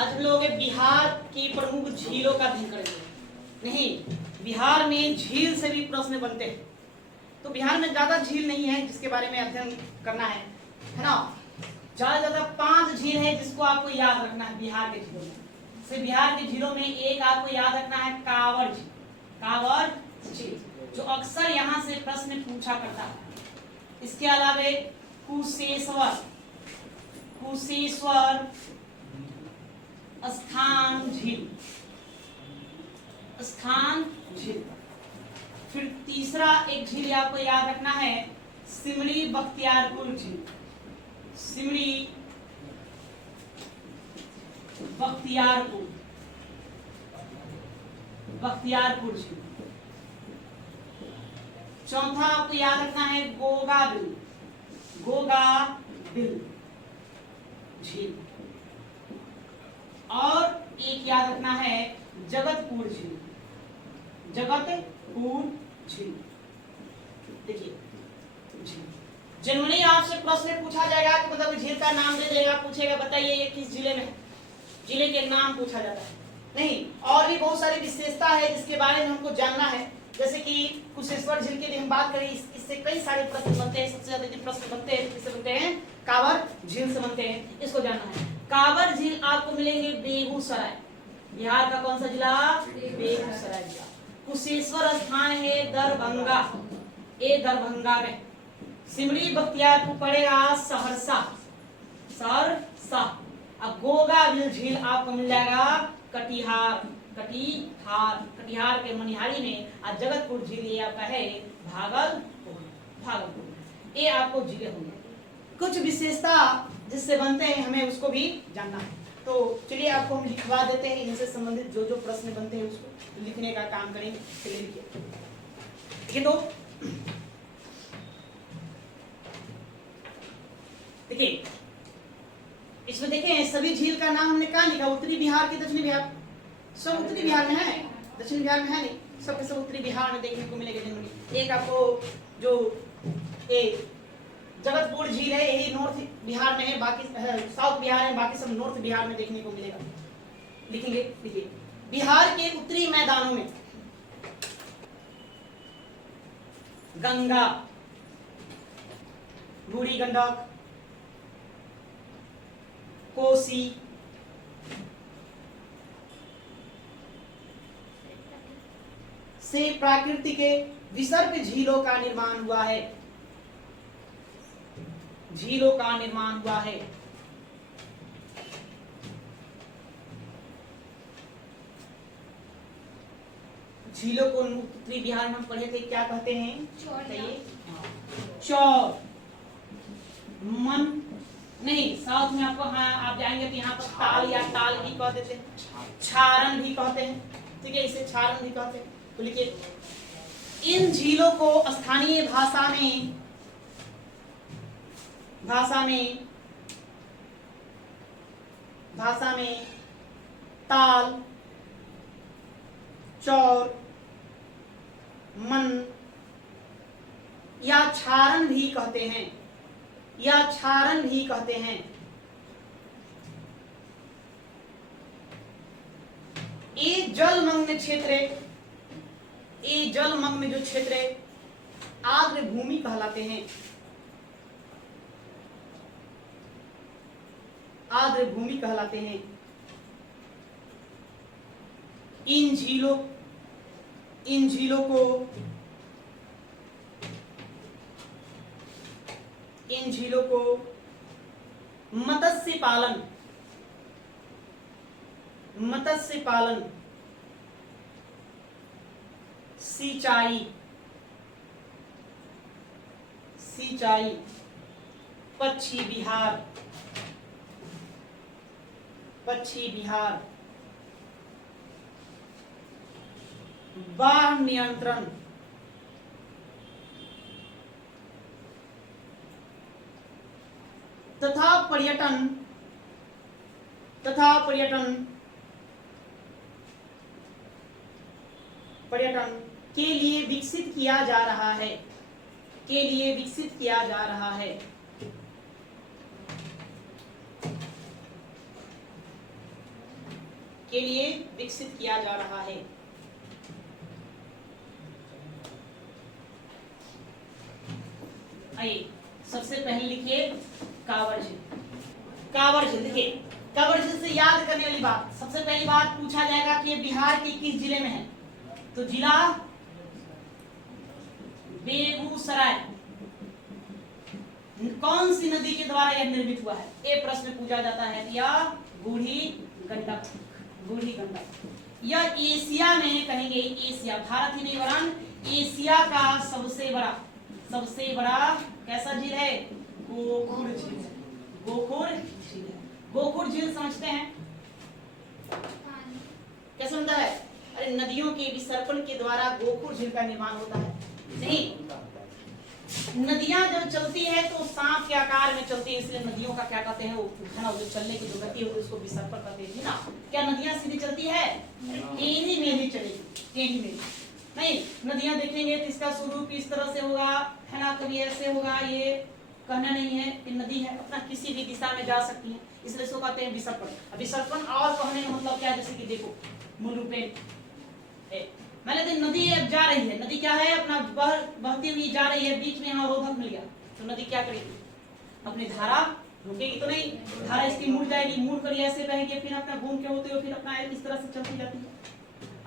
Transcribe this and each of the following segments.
आज हम लोग बिहार की प्रमुख झीलों का अध्ययन करेंगे। नहीं, बिहार में झील से भी प्रश्न बनते हैं, तो बिहार में ज्यादा झील नहीं है जिसके बारे में अध्ययन करना है ना। ज्यादा 5 झील है जिसको आपको याद रखना है बिहार के झीलों में। सिर्फ बिहार के झीलों में एक आपको याद रखना है कांवर झील। कांवर झील जो अक्सर यहाँ से प्रश्न पूछा करता है। इसके अलावा कुशेश्वर स्थान झील, स्थान झील। फिर तीसरा एक झील आपको याद रखना है सिमरी बख्तियारपुर झील। सिमरी बख्तियारपुर झील। चौथा आपको याद रखना है गोगाबिल झील। और एक याद रखना है जगतपुर झील। देखिए जनरली आपसे प्रश्न पूछा जाएगा कि मतलब झील का नाम दे देगा, पूछेगा बताइए ये किस जिले में है, जिले के नाम पूछा जाता है। नहीं, और भी बहुत सारी विशेषता है जिसके बारे में हमको जानना है। जैसे कि कुशेश्वर झील की यदि हम बात करें, इससे कई सारे प्रश्न बनते हैं। सबसे ज्यादा प्रश्न बनते हैं किससे बनते हैं? कांवर झील से बनते हैं। इसको जानना है। कांवर झील आपको मिलेंगे बेगूसराय, बिहार का कौन सा जिला? बेगूसराय जिला। कुशेश्वर स्थान है दरभंगा, ये दरभंगा में। सिमरी बख्तियारपुर पड़ेगा सहरसा। अब गोगाबिल झील आपको मिल जाएगा कटिहार के मनिहारी में। और जगतपुर झील ये आपका है भागलपुर। ये आपको जिले होंगे। कुछ विशेषता जिससे बनते हैं हमें उसको भी जानना है। तो चलिए आपको हम लिखवा देते हैं, इनसे संबंधित जो जो प्रश्न बनते हैं उसको लिखने का काम करेंगे। चलिए लिखिए। ठीक है, तो देखिए इसमें देखें सभी झील का नाम हमने कहाँ लिखा? उत्तरी बिहार की दक्षिणी बिहार, सब उत्तरी बिहार में है, दक्षिण बिहार में है नहीं। सब के सब उत्तरी बिहार में देखने को मिलेगा जनरली। एक आपको जो जगतपुर झील है यही नॉर्थ बिहार में है, बाकी साउथ बिहार है, बाकी सब नॉर्थ बिहार में देखने को मिलेगा। लिखेंगे, देखिए बिहार के उत्तरी मैदानों में गंगा, बूढ़ी गंडक, कोसी, से प्राकृतिक विसर्ग झीलों का निर्माण हुआ है। झीलों का निर्माण हुआ है। झीलों को उत्तरी बिहार में हम पढ़े थे, क्या कहते हैं? चौर, मन नहीं, साउथ में आपको हाँ आप जाएंगे तो यहाँ पर ताल या ताल भी कह देते हैं, छारन भी कहते हैं। ठीक है, इसे छारन भी कहते हैं। तो लिखिए इन झीलों को स्थानीय भाषा में ताल, चौर, मन या छारन भी कहते हैं, ये जलमग्न जो क्षेत्र आर्द्र भूमि कहलाते हैं। इन झीलों को मत्स्य पालन, सिंचाई, पक्षी विहार, बाढ़ नियंत्रण, तथा पर्यटन के लिए विकसित किया जा रहा है। के लिए विकसित किया जा रहा है। आइए सबसे पहले लिखिए कांवर झील। कांवर झील देखिए, कांवर झील से याद करने वाली बात, सबसे पहली बात पूछा जाएगा कि ये बिहार के किस जिले में है, तो जिला बेगूसराय। कौन सी नदी के द्वारा यह निर्मित हुआ है, ये प्रश्न पूछा जाता है। या बूढ़ी गंडक, बूढ़ी गंडक। यह एशिया में कहेंगे, एशिया, भारत ही नहीं वरन एशिया का सबसे बड़ा कैसा झील है, गोखुर झील। गोखुर झील है। गोखुर झील समझते हैं कैसे बनता है? अरे नदियों के विसर्पण के द्वारा गोखुर झील का निर्माण होता है। नहीं, नदियां जब चलती है तो सांप के आकार में चलती है, इसलिए नदियों का क्या कहते हैं, वो है ना, जो चलने की जो गति होती है उसको विसर्पण कहते हैं ना। क्या नदियां सीधी चलती है? टेढ़ी मेढ़ी चलेगी, टेढ़ी मेढ़ी नहीं। नदियां देखेंगे तो इसका स्वरूप इस तरह से होगा, है ना, कभी ऐसे होगा। ये कहना नहीं है कि नदी है, अपना किसी भी दिशा में जा सकती है, इसलिए इसको कहते हैं विसर्पण। विसर्पण और कहने का मतलब क्या है, जैसे कि देखो मूल रूप में मैंने तो नदी जा रही है, नदी क्या है, अपना बहती हुई जा रही है, बीच में यहाँ रोधक मिल गया तो नदी क्या करेगी, अपनी धारा रुकेगी तो नहीं, धारा इसकी मुड़ जाएगी, मुड़ कर ऐसे बहेगी, फिर अपना घूम के होते हुए फिर अपना इस तरह से चलती जाती है,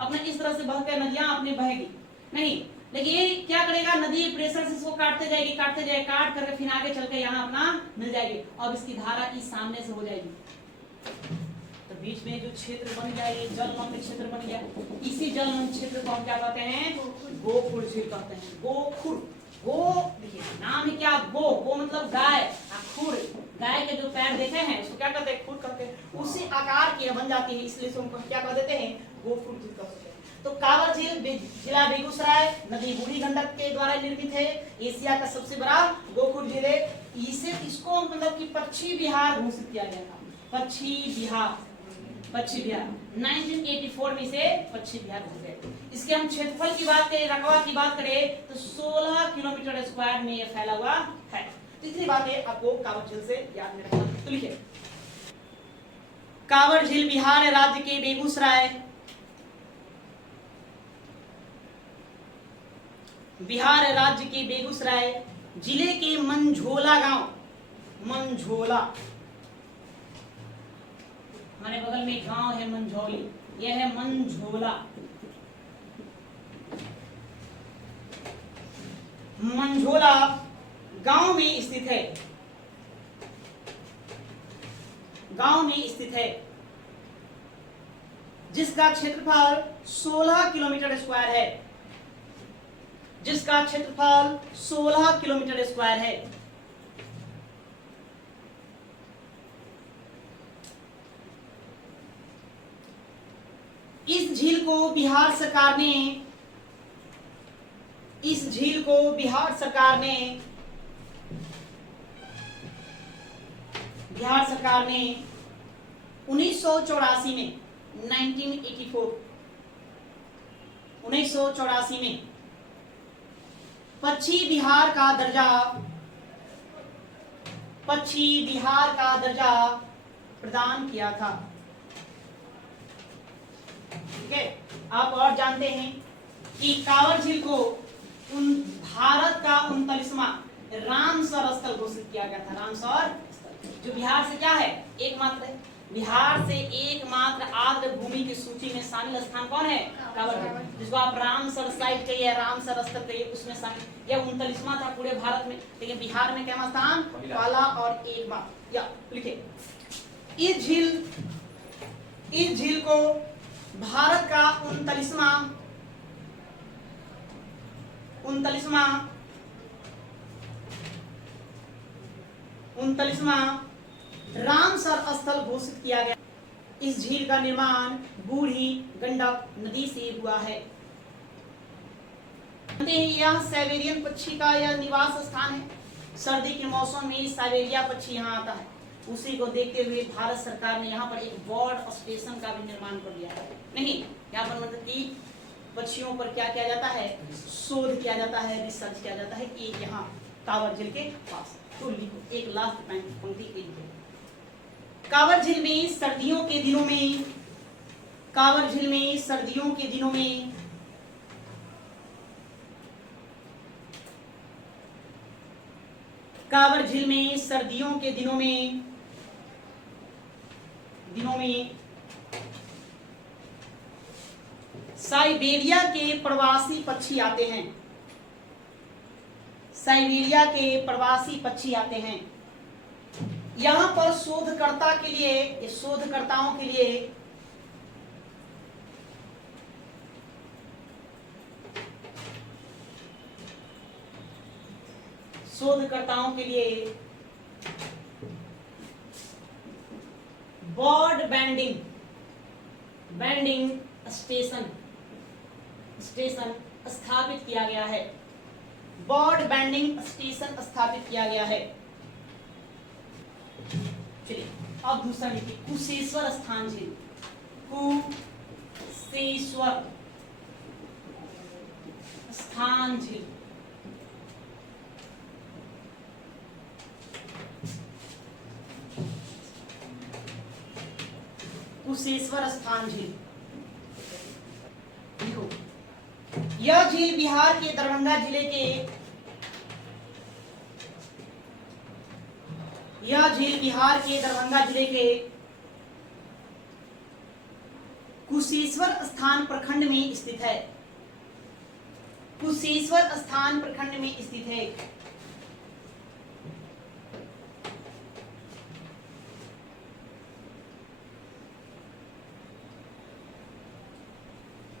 अपना इस तरह से बहकर नदियां अपने बहेगी नहीं। लेकिन ये क्या करेगा, नदी प्रेशर से इसको काटते जाएगी, काट करके फिर आगे चल के यहाँ अपना मिल जाएगी, और इसकी धारा इस सामने से हो जाएगी, तो बीच में जो क्षेत्र बन गया, ये जलमग्न क्षेत्र बन गया। इसी जलमग्न क्षेत्र को हम क्या कहते हैं, गोखुर झील कहते हैं। गोखुर, गो देखिए नाम है क्या, गो मतलब गाय, खुर, गाय के जो पैर देखे हैं उसको क्या कहते हैं, खुर कहते हैं। उसी आकार की बन जाती है, इसलिए उसको क्या कह देते हैं, गोखुर झील कहते हैं। तो कांवर झील जिला बेगूसराय, नदी बूढ़ी गंडक के द्वारा निर्मित है, एशिया का सबसे बड़ा गोखुर झील है। इसको मतलब कि पश्चिमी बिहार घोषित किया गया था, पश्चिमी बिहार 1984 में से पश्चिम बिहार हो गए। इसके हम क्षेत्रफल की बात करें, रकबा की बात करें तो 16 किलोमीटर स्क्वायर में यह फैला हुआ है। तो इतनी बातें आपको कांवर झील से याद में रखना। तो लिखिए, कांवर झील बिहार राज्य के बेगूसराय, बिहार राज्य के बेगूसराय जिले के मंझोला गांव, मंझोला हमारे बगल में गांव है मंझौली, यह है मंझोला, मंझोला गांव में स्थित है, गांव में स्थित है, जिसका क्षेत्रफल 16 किलोमीटर स्क्वायर है, जिसका क्षेत्रफल 16 किलोमीटर स्क्वायर है। इस झील को बिहार सरकार ने, इस झील को बिहार सरकार ने 1984 में 1984 में पश्चिमी बिहार का दर्जा प्रदान किया था। ठीक है, आप और जानते हैं कि कांवर झील को भारत का 39वां रामसर स्थल घोषित किया गया था। रामसर जो बिहार से क्या है, एकमात्र है, बिहार से एकमात्र आर्द्र भूमि की सूची में शामिल स्थान कौन है, कांवर झील, जिसको आप रामसर साइट कहिए, रामसर स्थल कहिए, उसमें शामिल। यह 39वां था पूरे भारत में, लेकिन बिहार में क्या स्थान, पहला और एकमात्र। या लिखिए, इस झील को भारत का 39वां रामसर स्थल घोषित किया गया। इस झील का निर्माण बूढ़ी गंडक नदी से हुआ है। यह साइबेरियन पक्षी का यह निवास स्थान है। सर्दी के मौसम में साइबेरिया पक्षी यहाँ आता है, उसी को देखते हुए भारत सरकार ने यहाँ पर एक बर्ड स्टेशन का भी निर्माण कर दिया है। नहीं, यहाँ पर मतलब कि पक्षियों पर क्या किया जाता है, शोध किया जाता है, रिसर्च किया जाता है कि यहाँ कांवर झील के पास। तो लिखो, एक लास्ट पंक्ति लिखो, कांवर झील में सर्दियों के दिनों में कांवर झील में सर्दियों के दिनों में कांवर झील में सर्दियों के दिनों में साइबेरिया के प्रवासी पक्षी आते हैं। साइबेरिया के प्रवासी पक्षी आते हैं। यहां पर शोधकर्ताओं के लिए शोधकर्ताओं के लिए बर्ड बैंडिंग स्टेशन स्थापित किया गया है। बर्ड बैंडिंग स्टेशन स्थापित किया गया है। चलिए अब दूसरा लिखिए, कुशेश्वर स्थान झील। कुशेश्वर स्थान झील। कुशेश्वर स्थान झील। देखो, यह झील बिहार के दरभंगा जिले के कुशेश्वर स्थान प्रखंड में स्थित है। कुशेश्वर स्थान प्रखंड में स्थित है।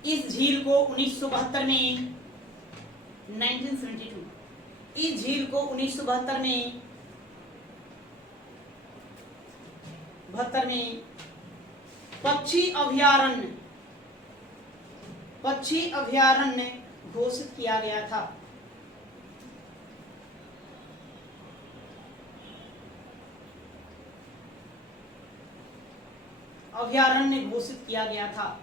इस झील को 1972 में 1972 इस झील को 1972 में पक्षी अभयारण्य घोषित किया गया था। अभयारण्य घोषित किया गया था।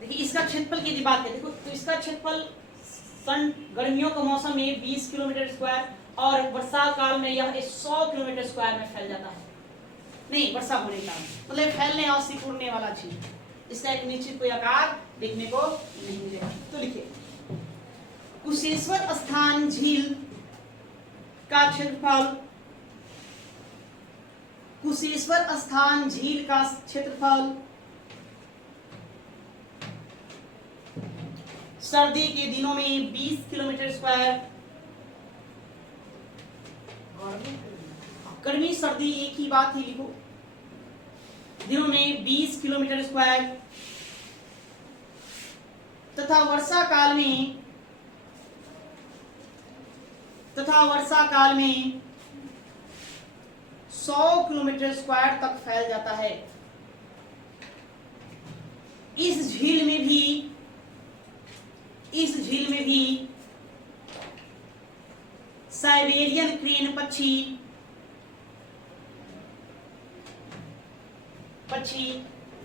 देखिए इसका क्षेत्रफल की बात करें, देखो तो इसका क्षेत्रफल गर्मियों के मौसम में 20 किलोमीटर स्क्वायर और वर्षा काल में यह 100 किलोमीटर स्क्वायर में फैल जाता है। नहीं, वर्षा होने का मतलब फैलने और सिकुड़ने वाला झील। इसका एक निश्चित कोई आकार देखने को नहीं मिलेगा। तो लिखिए, कुशेश्वर स्थान झील का क्षेत्रफल, कुशेश्वर स्थान झील का क्षेत्रफल सर्दी के दिनों में 20 किलोमीटर स्क्वायर, गर्मी सर्दी एक ही बात ही लिखो, दिनों में 20 किलोमीटर स्क्वायर तथा वर्षा काल में 100 किलोमीटर स्क्वायर तक फैल जाता है। इस झील में भी साइबेरियन क्रेन पक्षी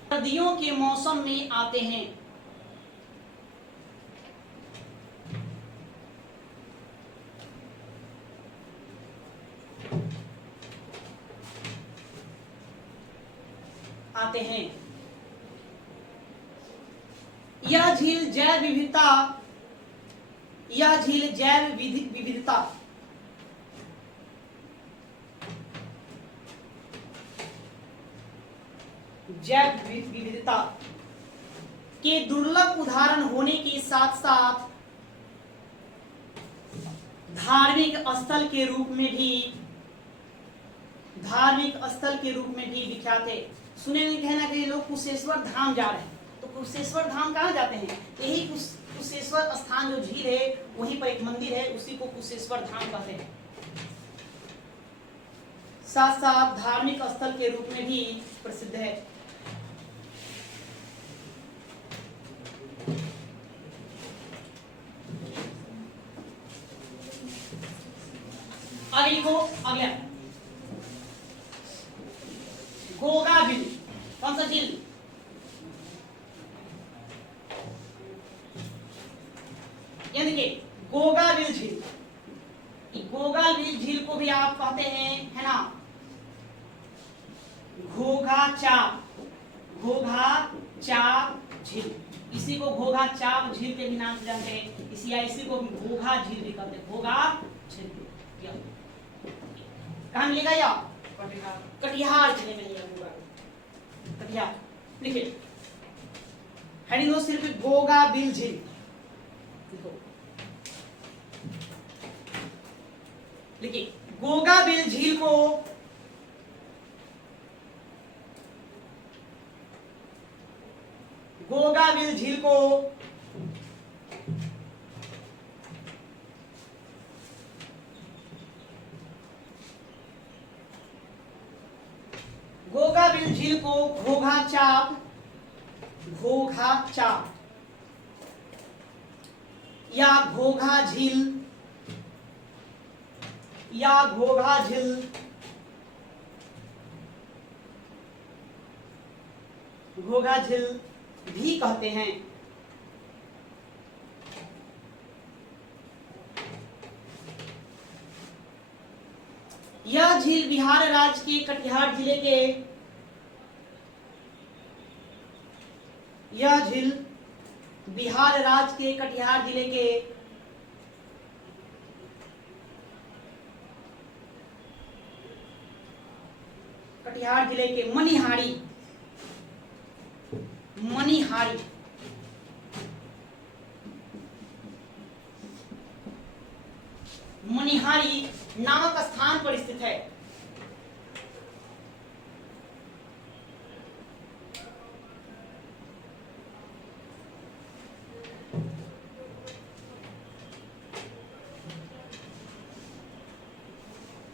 सर्दियों के मौसम में आते हैं। यह झील जैव विविधता के दुर्लभ उदाहरण होने के साथ साथ धार्मिक स्थल के रूप में भी विख्यात है। सुने नहीं कहना कि लोग कुशेश्वर धाम जा रहे हैं, तो कुशेश्वर धाम कहाँ जाते हैं? यही कुशेश्वर स्थान जो झील है वहीं पर एक मंदिर है, उसी को कुशेश्वर धाम कहते हैं। साथ साथ धार्मिक स्थल के रूप में भी प्रसिद्ध है। अगला गोगा बिल, कौन सा झील? ये देखिए गोगाबिल झील। गोगाबिल झील को भी आप कहते हैं, है ना, घोघा चाप, घोघा चाप झील, इसी को घोघा चाप झील के भी नाम से जानते हैं, इसी को भी घोघा झील भी कहते हैं, घोघा झील। कहां मिलेगा या कटिहार जिले में होगा, कटिहार। लिखिए हेडिंग सिर्फ घोघा बिल झील, लिखिए घोघा बिल झील को घोघाबिल झील को घोघाबिल झील को घोघा चाप या घोघा झील या घोघा झील घोघा झील भी कहते हैं। यह झील बिहार राज्य के कटिहार जिले के यह झील बिहार राज्य के कटिहार जिले के मनिहारी नामक स्थान पर स्थित है।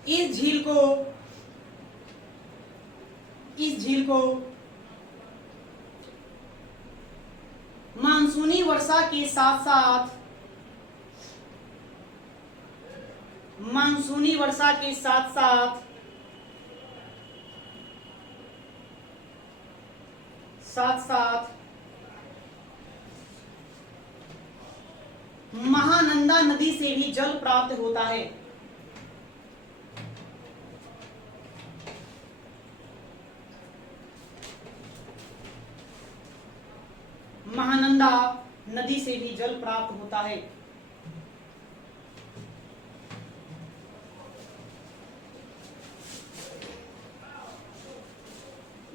इस झील को मानसूनी वर्षा के साथ साथ महानंदा नदी से भी जल प्राप्त होता है। महानंदा नदी से भी जल प्राप्त होता है।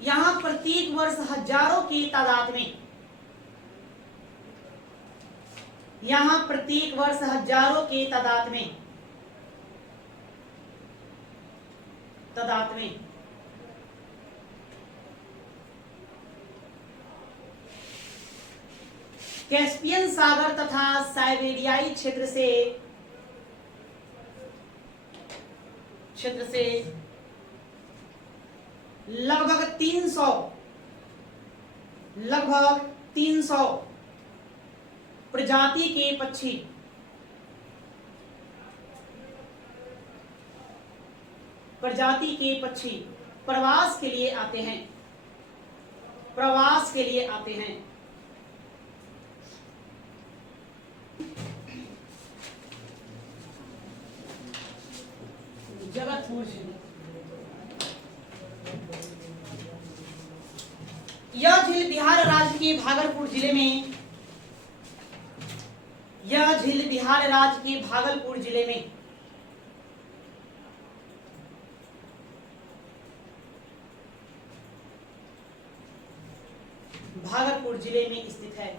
यहां प्रत्येक वर्ष हजारों की तादाद में कैस्पियन सागर तथा साइबेरियाई क्षेत्र से लगभग 300 प्रजाति के पक्षी प्रवास के लिए आते हैं। जगतपुर यह झील बिहार राज्य के भागलपुर जिले में स्थित है।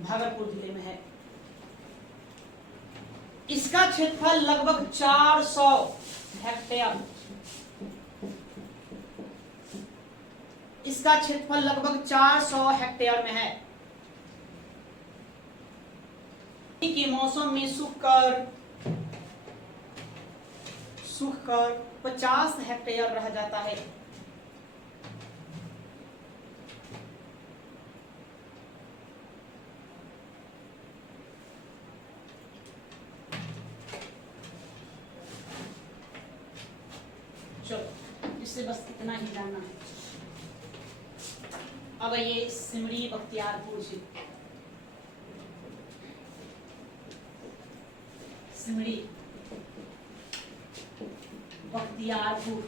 भागलपुर जिले में है। इसका क्षेत्रफल लगभग 400 हेक्टेयर में है। के मौसम में सूखकर 50 हेक्टेयर रह जाता है। चलो इससे बस इतना ही जानना है। अब ये सिमरी बख्तियारपुर झील, सिमड़ी बख्तियारपुर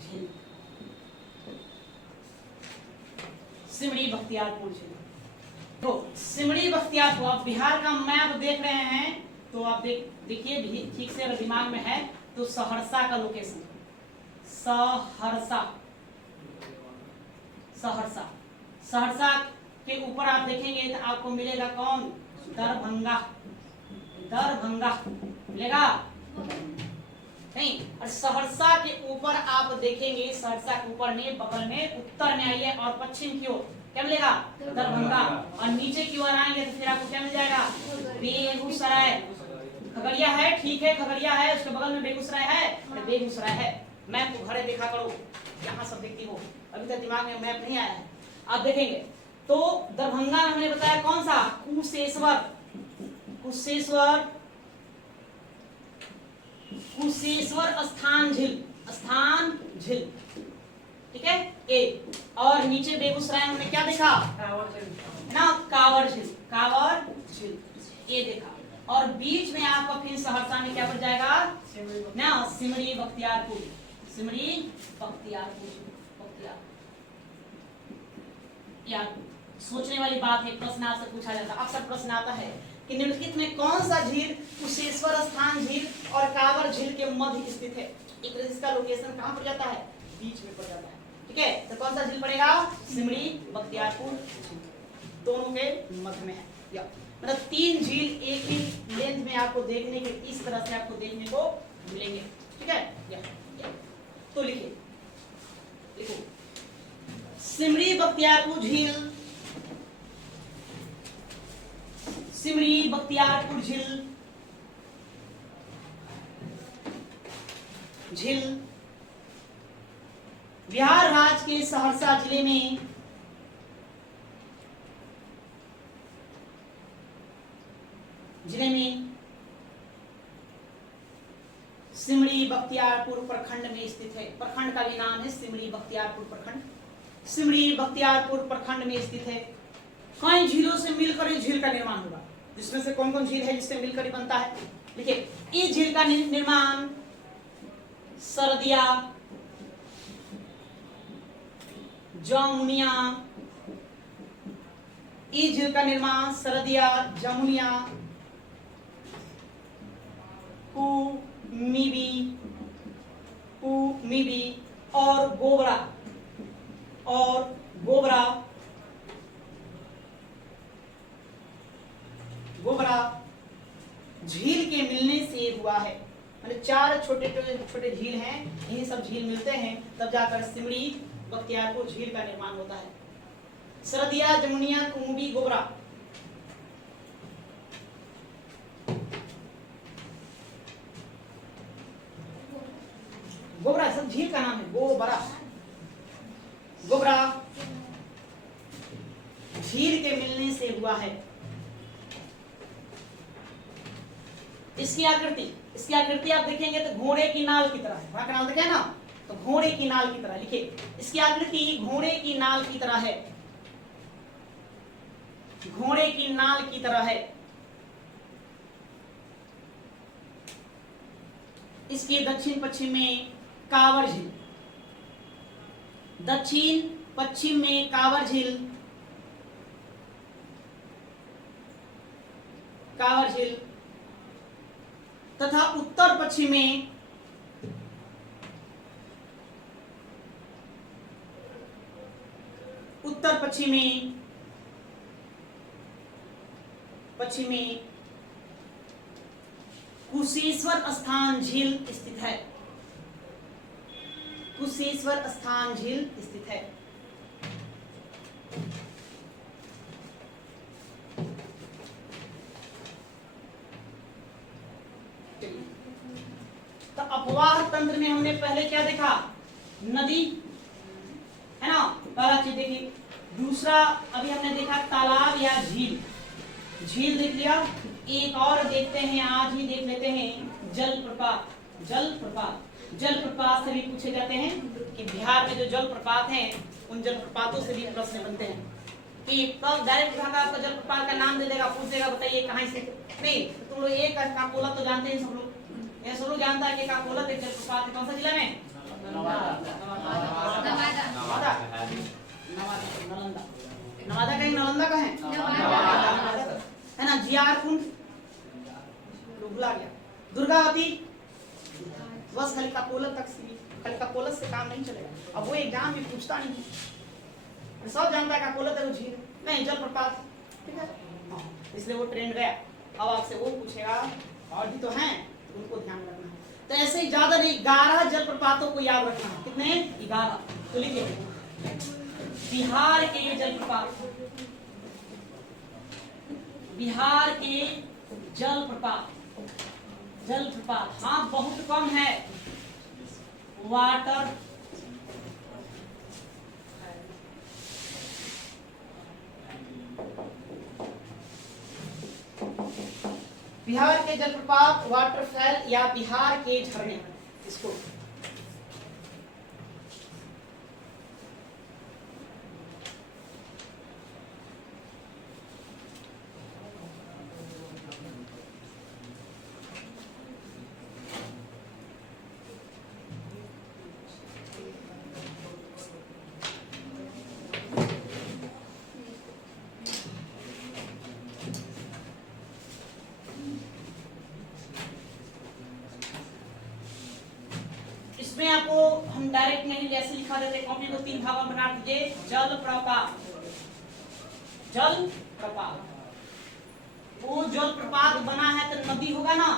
झील, सिमड़ी बख्तियारपुर झील। तो सिमड़ी बख्तियारपुर, आप बिहार का मैप देख रहे हैं तो आप देखिए ठीक से, अगर दिमाग में है तो सहरसा का लोकेशन, सहरसा, सहरसा, सहरसा के ऊपर आप देखेंगे तो आपको मिलेगा कौन, दरभंगा, दरभंगा मिलेगा नहीं। और सहरसा के ऊपर आप देखेंगे, सहरसा के ऊपर में बगल में उत्तर में आइए और पश्चिम की ओर क्या मिलेगा, दरभंगा। और नीचे की ओर आएंगे तो फिर आपको क्या मिल जाएगा, बेगूसराय। खगड़िया है, ठीक है, खगड़िया है, उसके बगल में बेगूसराय है, बेगूसराय है। मैप को घरे देखा करो, यहाँ सब देखती हो, अभी तक दिमाग में मैप नहीं आया है, आप देखेंगे। तो दरभंगा हमने बताया कौन सा, कुशेश्वर, कुशेश्वर, कुशेश्वर स्थान झील, स्थान झील, ठीक है ए। और नीचे बेगूसराय हमने क्या देखा ना, कांवड़ झील, कांवड़ झील ये देखा। और बीच में आपका फिर सहरसा में क्या पड़ जाएगा ना, सिमड़ी बख्तियारपुर, सिमड़ी बख्तियारपुर, बख्तियारपुर। यार सोचने वाली बात है, प्रश्न आपसे पूछा जाता है, अक्सर प्रश्न आता है कि निम्नलिखित में कौन सा झील कुशेश्वर स्थान झील और कांवड़ झील के मध्य स्थित है। एक इसका लोकेशन कहाँ पर जाता है, बीच में पड़ जाता है, ठीक है। तो कौन सा झील पड़ेगा, सिमड़ी बख्तियारपुर, दोनों के मध्य में है। या मतलब तीन झील एक ही लेंथ में आपको देखने के, इस तरह से आपको देखने को मिलेंगे, ठीक है। या तो लिखिए, लिखो सिमड़ी बख्तियारपुर झील, सिमड़ी बख्तियारपुर झील, झील बिहार राज्य के सहरसा जिले में सिमड़ी बख्तियारपुर प्रखंड में स्थित है। प्रखंड का भी नाम है सिमड़ी बख्तियारपुर प्रखंड, सिमड़ी बख्तियारपुर प्रखंड में स्थित है। कई झीलों से मिलकर इस झील का निर्माण होगा, जिसमें से कौन कौन झील है जिससे मिलकर ही बनता है। देखिए इस झील का निर्माण सरदिया, जमुनिया, इस झील का निर्माण सरदिया, जमुनिया, कुमिबी और गोबरा, और गोबरा, गोबरा झील के मिलने से हुआ है। मतलब चार छोटे छोटे झील हैं, यही सब झील मिलते हैं तब जाकर सिमड़ी बख्तियारपुर झील का निर्माण होता है। सरदिया, जमुनिया, कुमुदी, गोबरा, गोबरा सब झील का नाम है, गोबरा, गोबरा झील के मिलने से हुआ है। इसकी आकृति आप देखेंगे तो घोड़े की नाल की तरह है, नाल देखे ना, तो घोड़े की नाल की तरह लिखिए, इसकी आकृति घोड़े की नाल की तरह है, घोड़े की नाल की तरह है। इसके दक्षिण पश्चिम में कांवड़ झील, दक्षिण पश्चिम में कांवड़ झील, कांवड़ झील तथा उत्तर पश्चिम में कुशेश्वर स्थान झील स्थित है, कुशेश्वर स्थान झील स्थित है। तो अपवाह तंत्र में हमने पहले क्या देखा, नदी है ना, पहला चीज देखी। दूसरा अभी हमने देखा तालाब या झील, झील देख लिया। एक और देखते हैं, आज ही देख लेते हैं जलप्रपात। जलप्रपात, जलप्रपात से भी पूछे जाते हैं कि बिहार में जो जलप्रपात हैं उन जलप्रपातों से भी प्रश्न बनते हैं। कि तब डायरेक्ट उठा आपका जलप्रपात का नाम दे देगा, पूछेगा बताइए कहाँ से। नहीं तो तुम लोग एक काकोलत तो जानते हैं सब लोग, ये सब लोग जानता है कि काकोलत एक जलप्रपात है। कौन सा जिला में? नवादा कहीं नालंदा का है ना। जियार कुंड भुला गया। दुर्गावती बस खाली काकोलत तक सीमित, खाली काकोलत से काम नहीं चलेगा। अब वो एग्जाम में पूछता नहीं, सब जानता है काकोलत है वो झील नहीं जलप्रपात, ठीक है हाँ, इसलिए वो ट्रेंड गया। अब आपसे वो पूछेगा और भी तो हैं तो उनको ध्यान रखना है। तो ऐसे ही ज्यादा नहीं, 11 जलप्रपातों को याद रखना है। कितने? 11। तो लिखिए बिहार के जलप्रपात, बिहार के जलप्रपात, जलप्रपात हाँ बहुत कम है। वाटर बिहार के जलप्रपात, वाटरफॉल या बिहार के झरने, इसको इसमें आपको हम डायरेक्ट नहीं जैसे लिखा देते, कॉपी को 3 भागों में बना दीजिए। जल प्रपात, जल प्रपात, वो जल प्रपात बना है तो नदी होगा ना,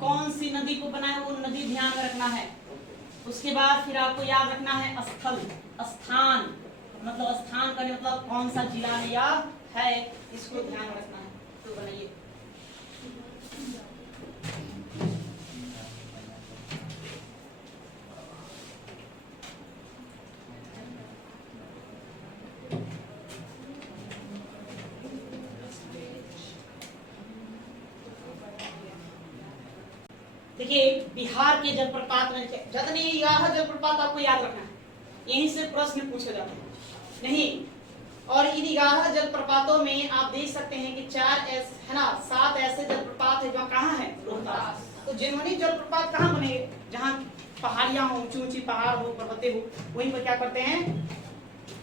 कौन सी नदी को बना है वो नदी ध्यान में रखना है। उसके बाद फिर आपको याद रखना है स्थल, स्थान मतलब स्थान का मतलब कौन सा जिला में या है, इसको ध्यान रखना है। तो बनाइए देखिए बिहार के जलप्रपात में जितने 11 जलप्रपात आपको याद रखना है, यहीं से प्रश्न पूछे जाते हैं नहीं। और इन 11 जलप्रपातों में आप देख सकते हैं कि 4 ऐसे है ना, 7 ऐसे जलप्रपात है जो कहाँ है? रोहतास। तो जेनुअली जलप्रपात कहाँ बनेंगे? जहाँ पहाड़ियां हो, ऊंची ऊंची पहाड़ हो, पर्वतें हो, वहीं पर क्या करते हैं?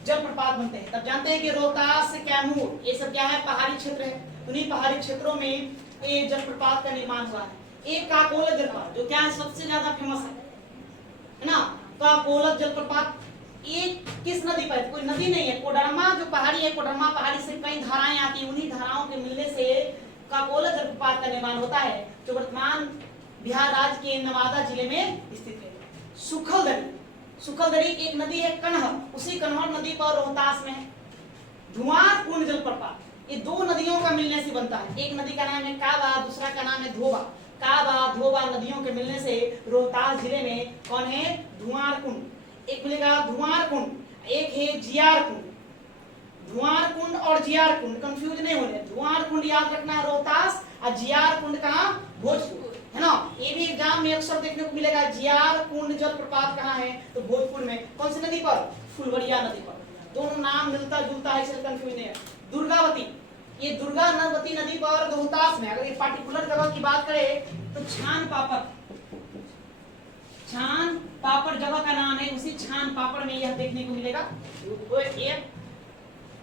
जलप्रपात बनते हैं। तब जानते हैं कि रोहतास, कैमूर ये सब क्या है? पहाड़ी क्षेत्र है। उन्हीं पहाड़ी क्षेत्रों में ये जलप्रपात का निर्माण हुआ है। एक काकोलत जलप्रपात जो क्या है सबसे ज्यादा फेमस है ना, काकोलत जलप्रपात। एक किस नदी पर? कोई नदी नहीं है, कोडरमा जो पहाड़ी है, कोडरमा पहाड़ी से कई धाराएं आती हैं, उन्हीं धाराओं के मिलने से काकोलत जलप्रपात का निर्माण होता है, जो वर्तमान बिहार राज्य के नवादा जिले में स्थित है। सुखलदरी, सुखलदरी एक नदी है कन्हर, उसी कन्हर नदी पर रोहतास में है। धुआं कुंड जलप्रपात, ये 2 नदियों का मिलने से बनता है। एक नदी का नाम है काबा, दूसरा का नाम है धोबा। काबा धोबा नदियों के मिलने से रोहतास जिले में कौन है? धुआं कुंड। एक मिलेगा धुआं कुंड, एक है जियार कुंड। धुआं कुंड और जियार कुंड कंफ्यूज नहीं होने, धुआं कुंड याद रखना है रोहतास, और जियार कुंड कहाँ? भोजपुर, है ना। ये भी एग्जाम में अक्सर देखने को मिलेगा। जियार कुंड जलप्रपात कहाँ है? तो भोजपुर में। कौन सी नदी पर? फुलवरिया नदी पर। दोनों नाम मिलता जुलता है, इसलिए कंफ्यूज नहीं है। दुर्गावती, ये दुर्गा नर्मती नदी पर रोहतास में। अगर ये पार्टिकुलर जगह की बात करें तो छान पापड़, छान पापड़ जगह का नाम है, उसी छान पापड़ में यह देखने को मिलेगा।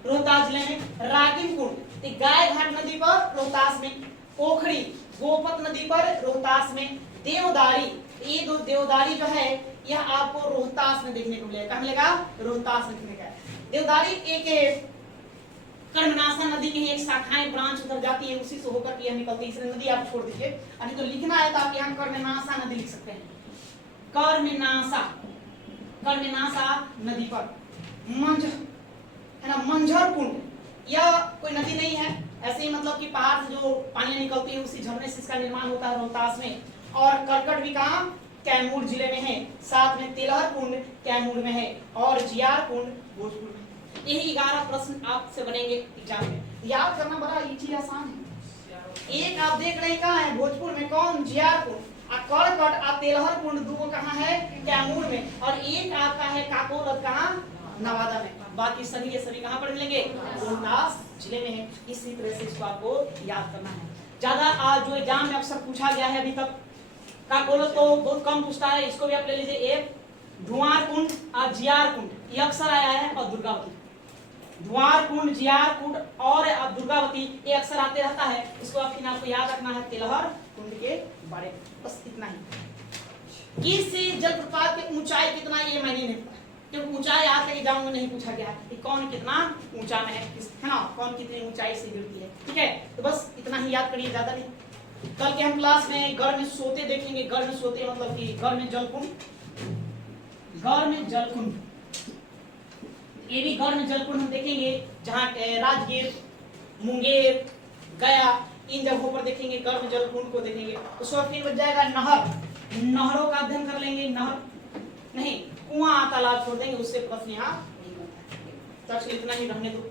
रोहतास जिले में रागिन कुंड, गाय घाट नदी पर रोहतास में। पोखरी गोपत नदी पर रोहतास में। देवदारी, ये दो देवदारी जो है यह आपको रोहतास में देखने को मिलेगा। कहाँ मिलेगा? रोहतास में देखने का। देवदारी एक कर्मनाशा नदी की एक शाखाएं ब्रांच उधर जाती है, उसी से होकर यह निकलती है। इसलिए नदी आप छोड़ दीजिए, यानी तो लिखना है तो आप यहाँ कर्मनाशा नदी लिख सकते हैं। कर्मनाशा, कर्मनाशा नदी पर। मंझ है ना, मंझर कुंड, यह कोई नदी नहीं है, ऐसे ही मतलब कि पहाड़ से जो पानी निकलती है उसी झरने से इसका निर्माण होता है रोहतास में। और करकट भी कहाँ? कैमूर जिले में है। साथ में तेलहर कुंड कैमूर में है और जियार कुंड भोजपुर में। यही 11 प्रश्न आपसे बनेंगे एग्जाम में। याद करना बड़ा इजी आसान है। एक आप देख रहे हैं कहाँ है? भोजपुर में। कौन? जियार कुंड। करकट और तेलहर कुंड 2 कहाँ है? कैमूर में। और एक आपका है काकोलत, कहाँ? नवादा में। बाकी सभी के सभी कहाँ पर मिलेंगे? रोहतास जिले में है। इसी तरह से इसको आपको याद करना है। ज्यादा जो एग्जाम में अक्सर पूछा गया है अभी तक का बोलो तो बहुत कम पूछता है। इसको भी आप ले लीजिए, एक धुआर कुंड और जियार कुंड, ये अक्सर आया है, और दुर्गावती। धुआर कुंड, जियार कुंड और दुर्गावती ये अक्सर आते रहता है। इसको आपको याद रखना है तिलहर कुंड के बारे में, बस इतना ही। किस जलप्रपात की ऊंचाई कितना ये मैंने नहीं पता, क्योंकि ऊंचाई आज तक एग्जाम में नहीं पूछा गया कि कौन कितना ऊंचा में है ना, कौन कितनी ऊंचाई से गिरती है। ठीक है, तो बस इतना ही याद करिए, ज्यादा नहीं। कल के हम क्लास में गढ़ में सोते देखेंगे। गढ़ में सोते मतलब कि गढ़ में जलकुंड, गढ़ में जलकुंड, ये भी गढ़ में जलकुंड हम देखेंगे, जहाँ राजगीर, मुंगेर, गया, इन जगहों पर देखेंगे गढ़ में जलकुंड को देखेंगे। उसके बाद फिर बच जाएगा नहर, नहरों का अध्ययन कर लेंगे। नहर नहीं, कुआं तालाब छोड़ देंगे, उससे प्रश्न यहाँ नहीं बनता है। तो इतना ही रहने दो।